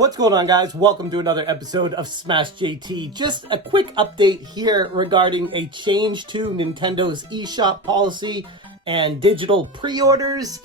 What's going on, guys? Welcome to another episode of Smash JT. Just a quick update here regarding a change to Nintendo's eShop policy and digital pre-orders,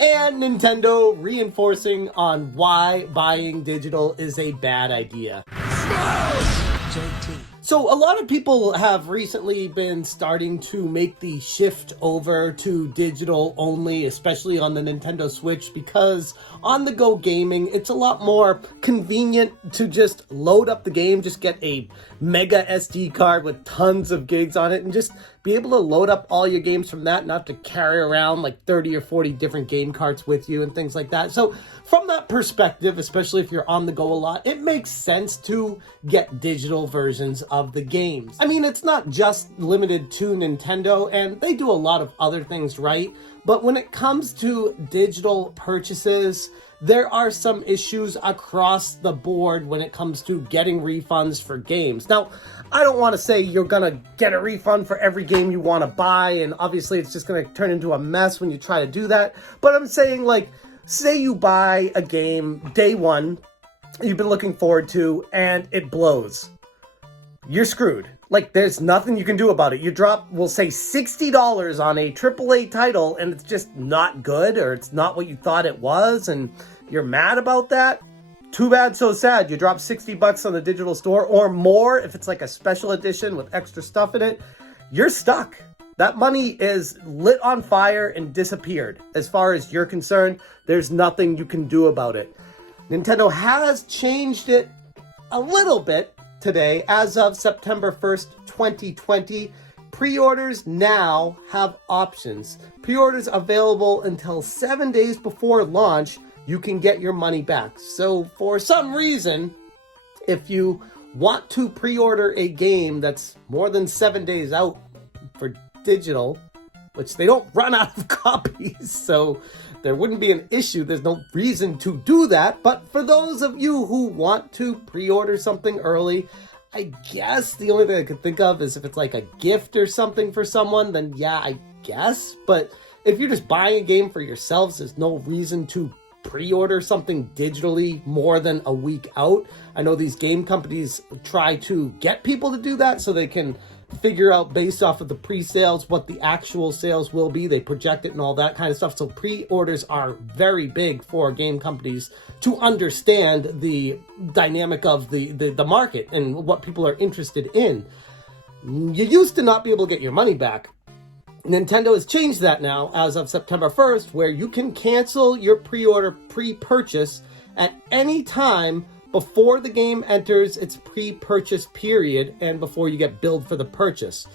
and Nintendo reinforcing on why buying digital is a bad idea. Smash JT. So a lot of people have recently been starting to make the shift over to digital only, especially on the Nintendo Switch, because on-the-go gaming, it's a lot more convenient to just load up the game, just get a mega SD card with tons of gigs on it, and just be able to load up all your games from that, not to carry around like 30 or 40 different game carts with you and things like that. So from that perspective, especially if you're on the go a lot, it makes sense to get digital versions of the games. I mean, it's not just limited to Nintendo, and they do a lot of other things right, but when it comes to digital purchases, there are some issues across the board when it comes to getting refunds for games. Now, I don't want to say you're going to get a refund for every game you want to buy, and obviously it's just going to turn into a mess when you try to do that, but I'm saying, like, say you buy a game day one, you've been looking forward to, and it blows. You're screwed. Like, there's nothing you can do about it. You drop, we'll say, $60 on a AAA title, and it's just not good, or it's not what you thought it was, and you're mad about that. Too bad, so sad. You drop $60 on the digital store, or more if it's like a special edition with extra stuff in it. You're stuck. That money is lit on fire and disappeared. As far as you're concerned, there's nothing you can do about it. Nintendo has changed it a little bit today. As of September 1st, 2020, pre-orders now have options. Pre-orders available until 7 days before launch. You can get your money back. So for some reason, if you want to pre-order a game that's more than 7 days out for digital, which they don't run out of copies, so there wouldn't be an issue. There's no reason to do that. But for those of you who want to pre-order something early, I guess the only thing I could think of is if it's like a gift or something for someone, then yeah, I guess. But if you're just buying a game for yourselves, there's no reason to pre-order something digitally more than a week out. I know these game companies try to get people to do that so they can figure out based off of the pre-sales what the actual sales will be. They project it and all that kind of stuff. So pre-orders are very big for game companies to understand the dynamic of the market and what people are interested in. You used to not be able to get your money back. Nintendo has changed that now as of September 1st, where you can cancel your pre-order pre-purchase at any time before the game enters its pre-purchase period and before you get billed for the purchase,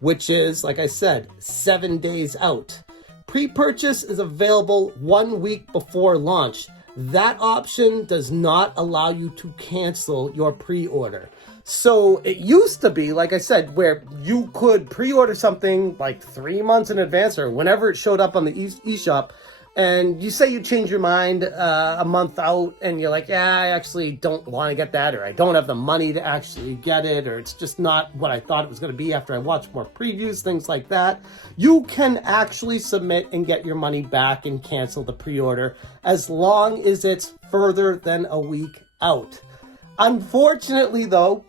which is, like I said, 7 days out. Pre-purchase is available 1 week before launch. That option does not allow you to cancel your pre-order. So it used to be, like I said, where you could pre-order something like 3 months in advance or whenever it showed up on the eShop, and you say you change your mind a month out and you're like, yeah, I actually don't want to get that, or I don't have the money to actually get it, or it's just not what I thought it was going to be after I watched more previews, things like that. You can actually submit and get your money back and cancel the pre-order as long as it's further than a week out. Unfortunately, though,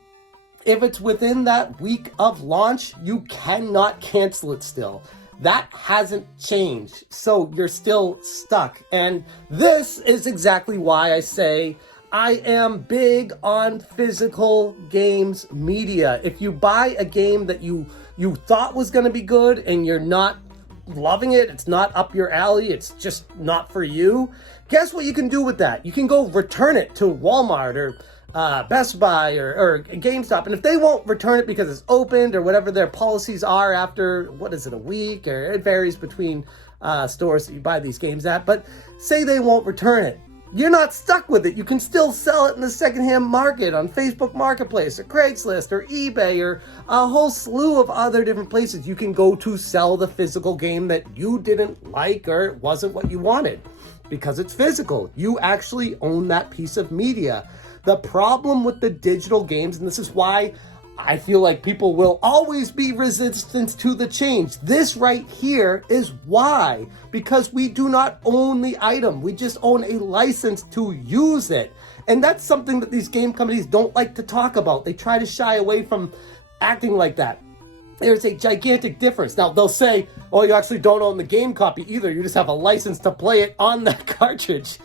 if it's within that week of launch, you cannot cancel it still. That hasn't changed, so you're still stuck. And this is exactly why I say I am big on physical games media. If you buy a game that you thought was going to be good and you're not loving it, it's not up your alley, it's just not for you, guess what you can do with that? You can go return it to Walmart or Best Buy or GameStop, and if they won't return it because it's opened or whatever their policies are after, what is it, a week, or it varies between stores that you buy these games at, but say they won't return it, you're not stuck with it. You can still sell it in the secondhand market on Facebook Marketplace or Craigslist or eBay or a whole slew of other different places you can go to sell the physical game that you didn't like or it wasn't what you wanted, because it's physical. You actually own that piece of media. The problem with the digital games, and this is why I feel like people will always be resistant to the change. This right here is why. Because we do not own the item. We just own a license to use it. And that's something that these game companies don't like to talk about. They try to shy away from acting like that. There's a gigantic difference. Now, they'll say, oh, you actually don't own the game copy either. You just have a license to play it on that cartridge.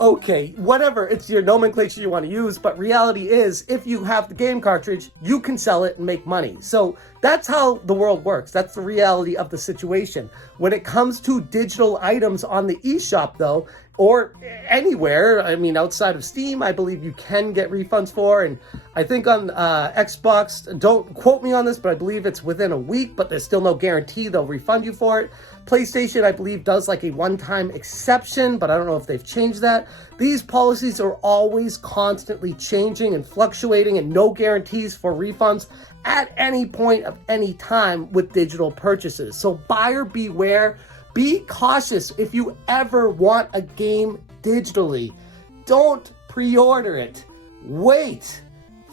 Okay, whatever, it's your nomenclature you want to use, but reality is, if you have the game cartridge, you can sell it and make money. So that's how the world works. That's the reality of the situation. When it comes to digital items on the eShop, though, or anywhere, I mean, outside of Steam, I believe you can get refunds for, and I think on Xbox, don't quote me on this, but I believe it's within a week, but there's still no guarantee they'll refund you for it. PlayStation, I believe, does like a one-time exception, but I don't know if they've changed that. These policies are always constantly changing and fluctuating, and no guarantees for refunds at any point of any time with digital purchases. So buyer beware. Be cautious if you ever want a game digitally. Don't pre-order it. Wait.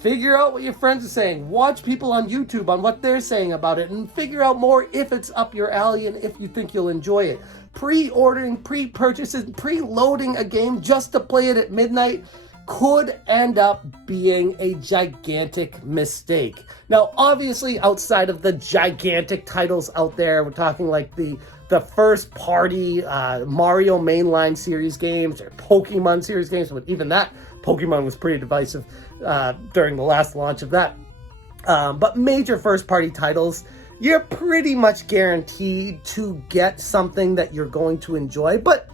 Figure out what your friends are saying. Watch people on YouTube on what they're saying about it and figure out more if it's up your alley and if you think you'll enjoy it. Pre-ordering, pre-purchasing, pre-loading a game just to play it at midnight could end up being a gigantic mistake. Now, obviously, outside of the gigantic titles out there, we're talking like the first party Mario mainline series games or Pokemon series games, but even that Pokemon was pretty divisive during the last launch of that. But major first party titles, you're pretty much guaranteed to get something that you're going to enjoy. But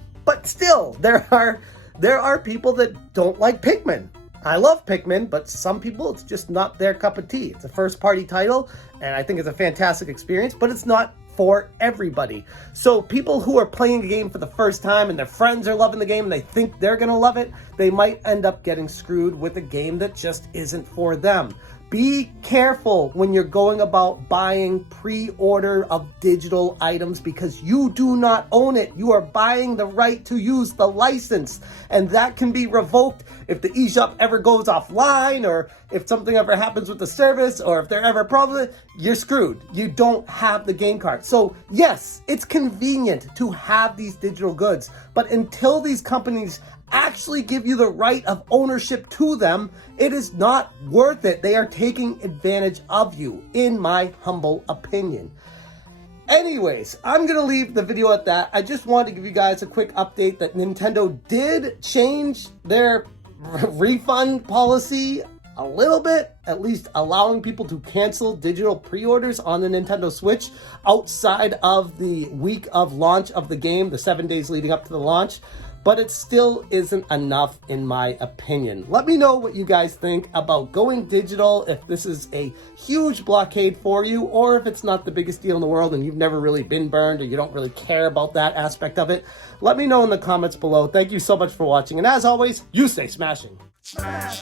still, there are people that don't like Pikmin. I love Pikmin, but some people, it's just not their cup of tea. It's a first party title, and I think it's a fantastic experience, but it's not for everybody. So people who are playing a game for the first time and their friends are loving the game and they think they're gonna love it, they might end up getting screwed with a game that just isn't for them. Be careful when you're going about buying pre-order of digital items because you do not own it. You are buying the right to use the license, and that can be revoked if the eShop ever goes offline, or if something ever happens with the service, or if there ever problems. You're screwed. You don't have the game card. So yes, it's convenient to have these digital goods, but until these companies actually give you the right of ownership to them, it is not worth it. They are taking advantage of you, in my humble opinion. Anyways, I'm going to leave the video at that. I just wanted to give you guys a quick update that Nintendo did change their refund policy a little bit, at least allowing people to cancel digital pre-orders on the Nintendo Switch outside of the week of launch of the game, the 7 days leading up to the launch. But it still isn't enough, in my opinion. Let me know what you guys think about going digital, if this is a huge blockade for you, or if it's not the biggest deal in the world and you've never really been burned or you don't really care about that aspect of it. Let me know in the comments below. Thank you so much for watching, and as always, you stay smashing. Smash.